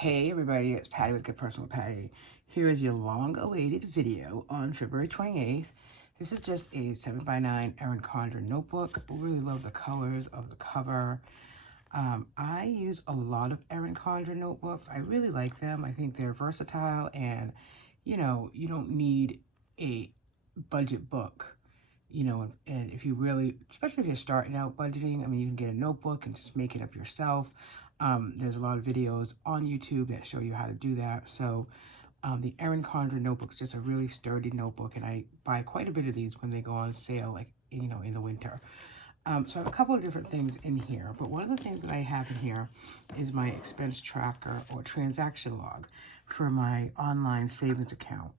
Hey everybody, it's Patty with Good Personal Patty. Here is your long-awaited video on February 28th. This is just a 7x9 Erin Condren notebook. I really love the colors of the cover. I use a lot of Erin Condren notebooks. I really like them. I think they're versatile and, you don't need a budget book. And if you really, especially if you're starting out budgeting, I mean, you can get a notebook and just make it up yourself. There's a lot of videos on YouTube that show you how to do that. So the Erin Condren notebook's just a really sturdy notebook, and I buy quite a bit of these when they go on sale, like, in the winter. So I have a couple of different things in here, but one of the things that I have in here is my expense tracker or transaction log for my online savings account.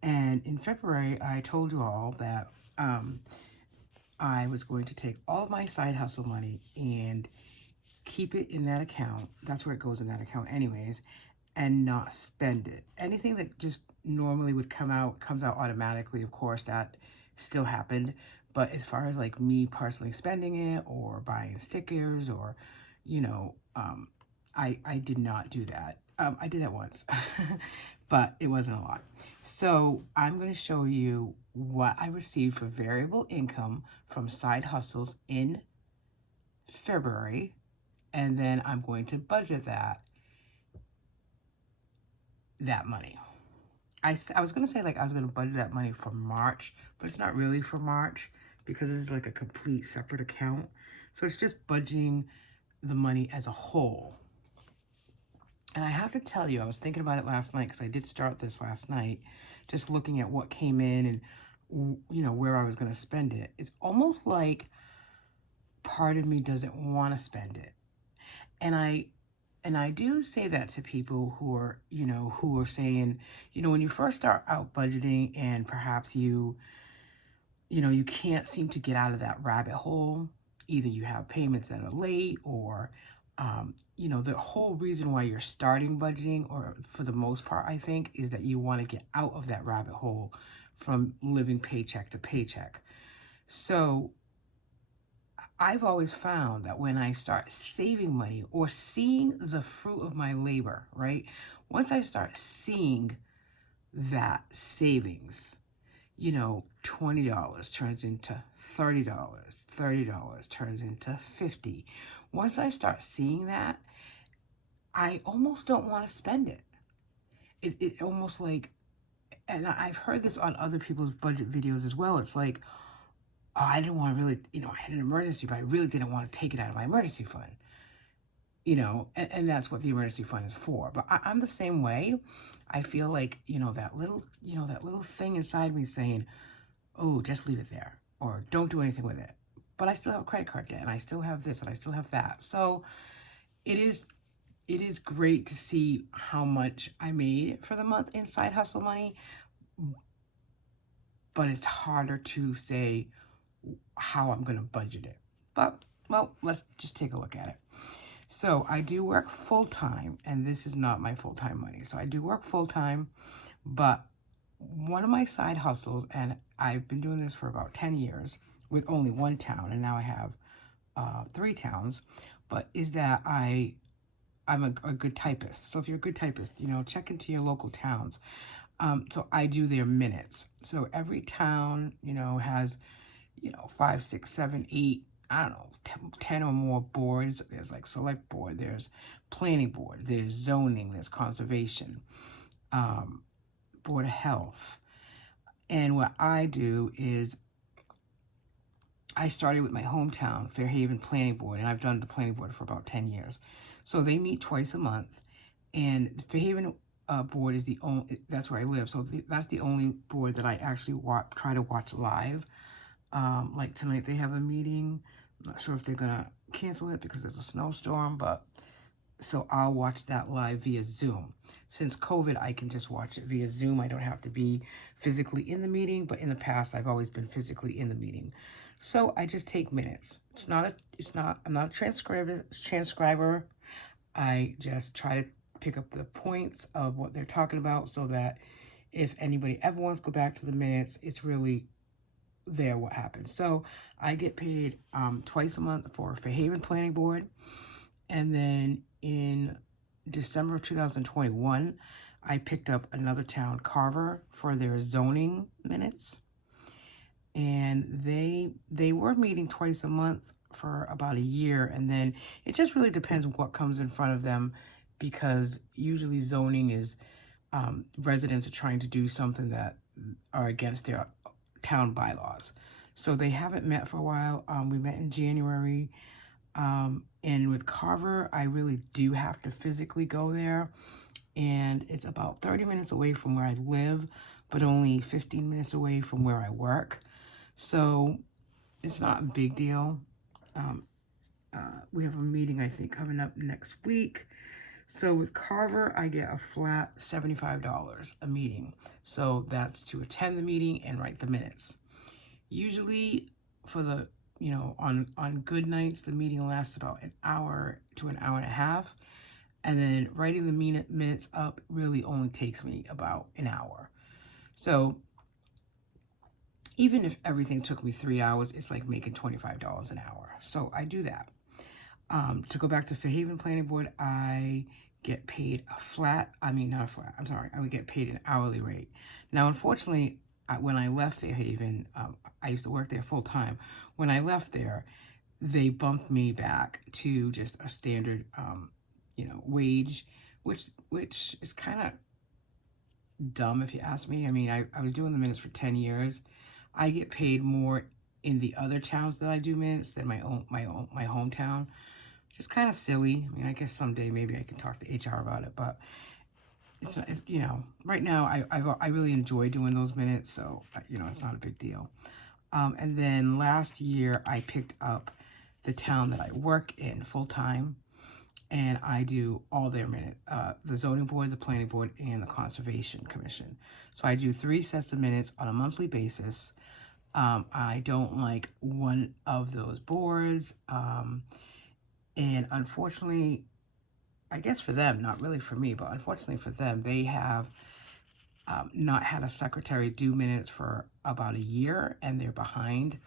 And in February, I told you all that I was going to take all of my side hustle money and keep it in that account. That's where it goes, in that account anyways, and not spend it. Anything that just normally would comes out automatically. Of course, that still happened. But as far as like me personally spending it or buying stickers or, I did not do that. I did that once, but it wasn't a lot. So I'm going to show you what I received for variable income from side hustles in February, and then I'm going to budget that money. I was going to say, like, I was going to budget that money for March, but it's not really for March because it's like a complete separate account. So it's just budgeting the money as a whole. And I have to tell you, I was thinking about it last night because I did start this last night, just looking at what came in and, where I was going to spend it. It's almost like part of me doesn't want to spend it. And I do say that to people who are saying, when you first start out budgeting and perhaps you can't seem to get out of that rabbit hole. Either you have payments that are late or, the whole reason why you're starting budgeting, or for the most part, I think, is that you want to get out of that rabbit hole from living paycheck to paycheck. So I've always found that when I start saving money or seeing the fruit of my labor, right? Once I start seeing that savings, $20 turns into $30, $30 turns into $50. Once I start seeing that, I almost don't want to spend it. It almost like, and I've heard this on other people's budget videos as well. It's like, oh, I didn't want to really, I had an emergency, but I really didn't want to take it out of my emergency fund. And that's what the emergency fund is for. But I'm the same way. I feel like, that little thing inside me saying, oh, just leave it there, or don't do anything with it. But I still have a credit card debt, and I still have this, and I still have that. So it is great to see how much I made for the month in side hustle money, but it's harder to say how I'm going to budget it. But, well, let's just take a look at it. So I do work full-time, and this is not my full-time money. So I do work full-time, but one of my side hustles, and I've been doing this for about 10 years with only one town, and now I have 3 towns, but is that I'm a good typist. So if you're a good typist, check into your local towns. So I do their minutes. So every town, has, 5, 6, 7, 8, I don't know, 10 or more boards. There's like select board, there's planning board, there's zoning, there's conservation, board of health. And what I do is I started with my hometown, Fairhaven Planning Board, and I've done the planning board for about 10 years. So they meet twice a month, and the Fairhaven board is the only, that's where I live. So that's the only board that I actually try to watch live. Like tonight they have a meeting. I'm not sure if they're gonna cancel it because there's a snowstorm, but so I'll watch that live via Zoom. Since COVID, I can just watch it via Zoom. I don't have to be physically in the meeting, but in the past, I've always been physically in the meeting. So I just take minutes. I'm not a transcriber. I just try to pick up the points of what they're talking about so that if anybody ever wants to go back to the minutes, it's really there what happens. So I get paid twice a month for Fairhaven Planning Board, and then in December of 2021, I picked up another town, Carver, for their zoning minutes. And they were meeting twice a month for about a year, and then it just really depends what comes in front of them, because usually zoning is residents are trying to do something that are against their town bylaws. So they haven't met for a while. We met in January. And with Carver, I really do have to physically go there. And it's about 30 minutes away from where I live, but only 15 minutes away from where I work. So it's not a big deal. We have a meeting, I think, coming up next week. So with Carver, I get a flat $75 a meeting. So that's to attend the meeting and write the minutes. Usually for the, on good nights, the meeting lasts about an hour to an hour and a half. And then writing the minutes up really only takes me about an hour. So even if everything took me 3 hours, it's like making $25 an hour. So I do that. To go back to Fairhaven Planning Board, I get paid I would get paid an hourly rate. Now, unfortunately, when I left Fairhaven, I used to work there full time. When I left there, they bumped me back to just a standard, wage, which is kind of dumb if you ask me. I mean, I was doing the minutes for 10 years. I get paid more in the other towns that I do minutes than my hometown. Just kind of silly. I mean, I guess someday maybe I can talk to HR about it, but it's right now I really enjoy doing those minutes, so it's not a big deal. And then last year I picked up the town that I work in full time, and I do all their minutes, the zoning board, the planning board, and the conservation commission. So I do 3 sets of minutes on a monthly basis. I don't like one of those boards. And unfortunately, I guess for them, not really for me, but unfortunately for them, they have not had a secretary do minutes for about a year, and they're behind.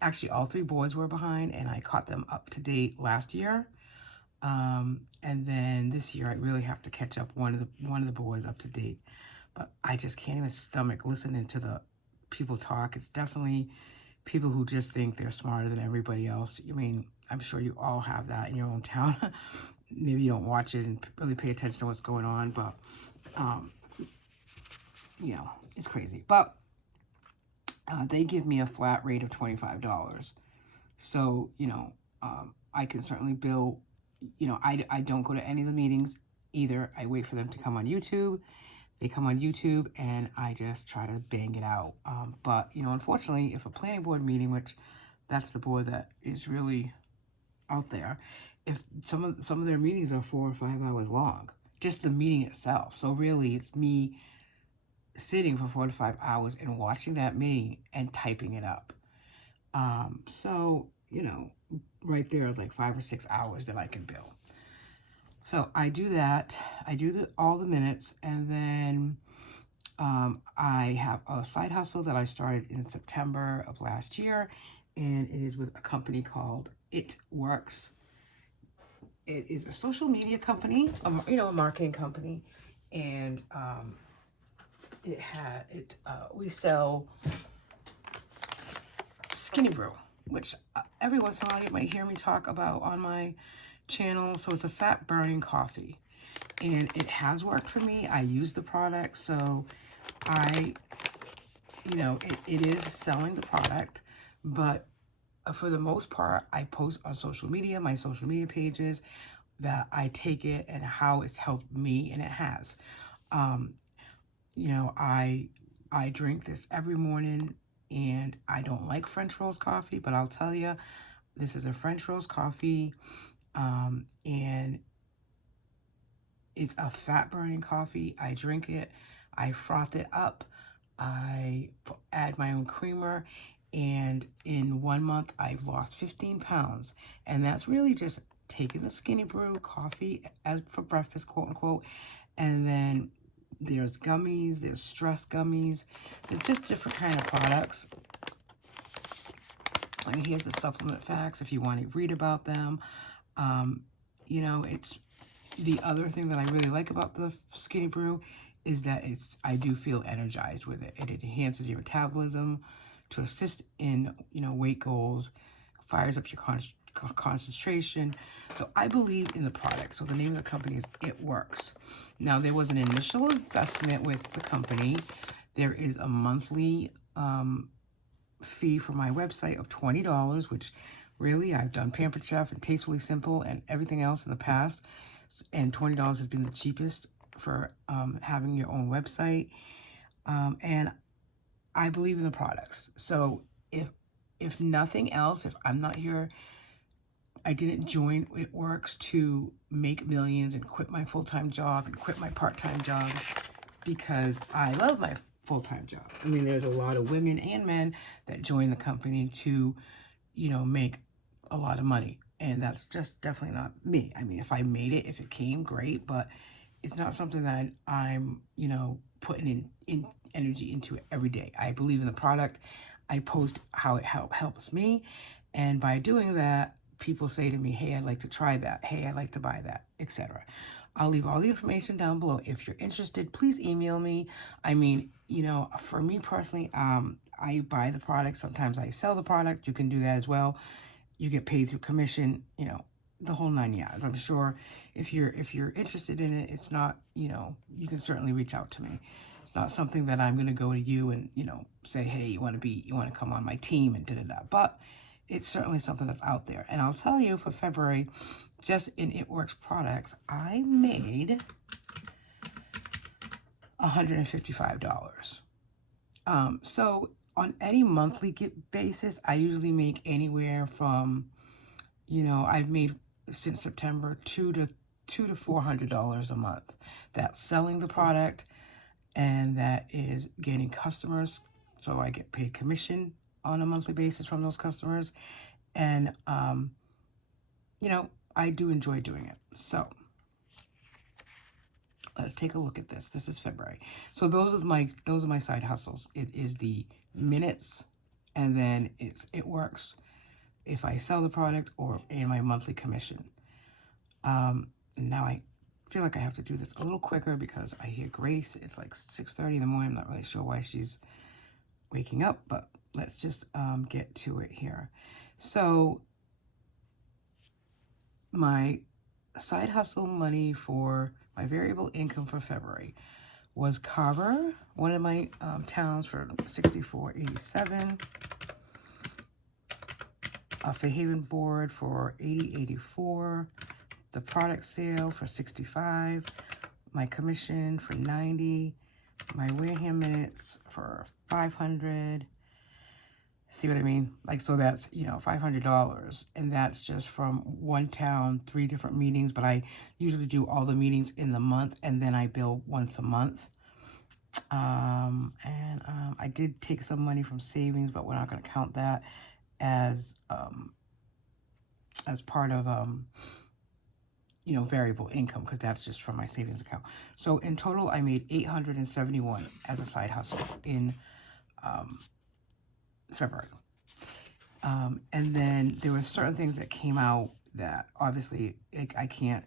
Actually, all 3 boards were behind, and I caught them up to date last year. And then this year, I really have to catch up one of the boards up to date. But I just can't even stomach listening to the people talk. It's definitely people who just think they're smarter than everybody else. I mean, I'm sure you all have that in your own town. Maybe you don't watch it and really pay attention to what's going on, but, it's crazy. But they give me a flat rate of $25. So, I can certainly bill, I don't go to any of the meetings either. I wait for them to come on YouTube. They come on YouTube, and I just try to bang it out. But, unfortunately, if a planning board meeting, which that's the board that is really out there, if some of their meetings are 4 or 5 hours long, just the meeting itself. So really, it's me sitting for 4 to 5 hours and watching that meeting and typing it up. So, right there is like 5 or 6 hours that I can bill. So I do that. I do all the minutes, and then I have a side hustle that I started in September of last year, and it is with a company called It Works. It is a social media company, a marketing company, and we sell Skinny Brew, which every once in a while you might hear me talk about on my channel. So it's a fat burning coffee, and it has worked for me. I use the product, so it is selling the product, but for the most part, I post on social media, my social media pages, that I take it and how it's helped me, and it has. I drink this every morning, and I don't like French roast coffee, but I'll tell you, this is a French roast coffee, and it's a fat burning coffee. I drink it, I froth it up, I add my own creamer, and in 1 month, I've lost 15 pounds. And that's really just taking the Skinny Brew coffee as for breakfast, quote unquote. And then there's gummies, there's stress gummies. There's just different kind of products. And here's the supplement facts if you want to read about them. It's The other thing that I really like about the Skinny Brew is that I do feel energized with it. It enhances your metabolism to assist in, weight goals, fires up your concentration. So I believe in the product. So the name of the company is It Works. Now, there was an initial investment with the company. There is a monthly fee for my website of $20, which really I've done Pampered Chef and Tastefully Simple and everything else in the past. And $20 has been the cheapest for having your own website. And I believe in the products. So if nothing else, if I'm not here, I didn't join It Works to make millions and quit my full-time job and quit my part-time job, because I love my full-time job. I mean, there's a lot of women and men that join the company to, make a lot of money. And that's just definitely not me. I mean, if I made it, if it came, great, but it's not something that I'm, putting in energy into it every day. I believe in the product. I post how it helps me. And by doing that, people say to me, hey, I'd like to try that. Hey, I'd like to buy that, etc. I'll leave all the information down below. If you're interested, please email me. I mean, for me personally, I buy the product. Sometimes I sell the product. You can do that as well. You get paid through commission, the whole 9 yards. I'm sure if you're interested in it, it's not, you can certainly reach out to me. It's not something that I'm going to go to you and, say, hey, you want to come on my team and da-da-da. But it's certainly something that's out there. And I'll tell you, for February, just in It Works products, I made $155. So on any monthly basis, I usually make anywhere from, I've made since September $200 to $400 a month. That's selling the product, and that is gaining customers. So I get paid commission on a monthly basis from those customers, and I do enjoy doing it. So let's take a look at this. This is February. So those are my side hustles. It is the minutes, and then It Works if I sell the product, or in my monthly commission. Now I feel like I have to do this a little quicker because I hear Grace. It's like 6:30 in the morning. I'm not really sure why she's waking up, but let's just get to it here. So my side hustle money for my variable income for February was Carver, one of my towns, for $64.87. For Haven Board for $80.84. The product sale for $65. My commission for $90. My Wareham minutes for $500. See what I mean? Like, so that's, $500. And that's just from one town, 3 different meetings. But I usually do all the meetings in the month, and then I bill once a month. I did take some money from savings, but we're not going to count that as part of variable income, because that's just from my savings account. So in total, I made $871 as a side hustle in February. And then there were certain things that came out that obviously I can't,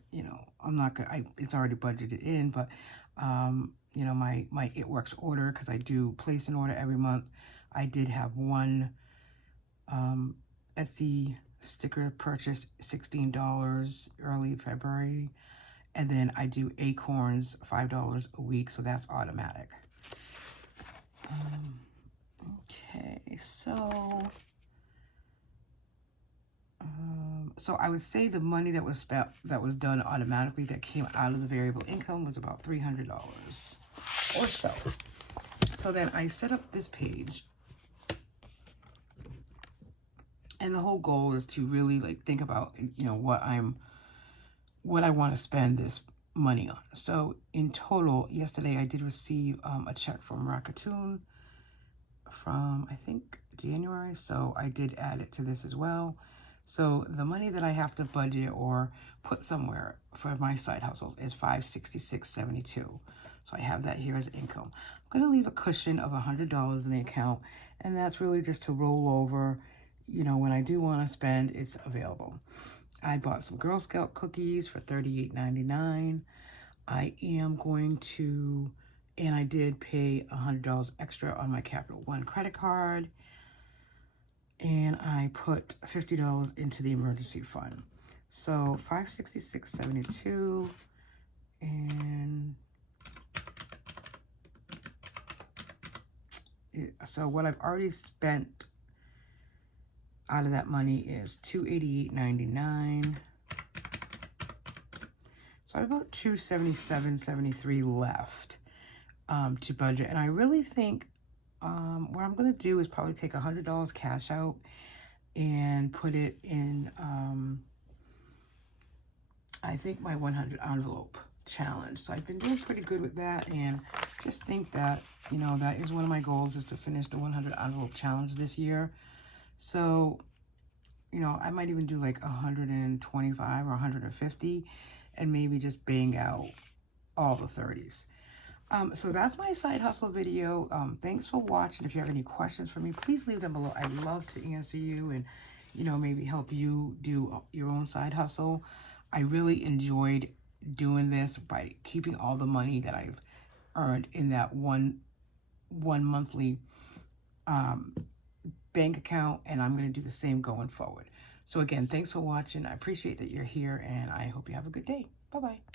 I'm not gonna, it's already budgeted in, but my It Works order, because I do place an order every month. I did have one Etsy sticker purchase, $16 early February. And then I do Acorns, $5 a week, so that's automatic. Okay, so I would say the money that was spent, that was done automatically, that came out of the variable income, was about $300 or so. So then I set up this page, and the whole goal is to really think about, what I want to spend this money on. So in total, yesterday I did receive a check from Rakatoon from, I think, January. So I did add it to this as well. So the money that I have to budget or put somewhere for my side hustles is $566.72. So I have that here as income. I'm going to leave a cushion of $100 in the account, and that's really just to roll over. When I do want to spend, it's available. I bought some Girl Scout cookies for $38.99. I am going to, and I did pay $100 extra on my Capital One credit card. And I put $50 into the emergency fund. So $566.72. And so what I've already spent out of that money is $288.99. So I have about $277.73 left to budget. And I really think what I'm going to do is probably take $100 cash out and put it in, I think, my 100 envelope challenge. So I've been doing pretty good with that, and just think that, you know, that is one of my goals, is to finish the 100 envelope challenge this year. So, you know, I might even do like 125 or 150 and maybe just bang out all the 30s. So that's my side hustle video. Thanks for watching. If you have any questions for me, please leave them below. I'd love to answer you and, you know, maybe help you do your own side hustle. I really enjoyed doing this by keeping all the money that I've earned in that one monthly bank account, and I'm going to do the same going forward. So again, thanks for watching. I appreciate that you're here, and I hope you have a good day. Bye-bye.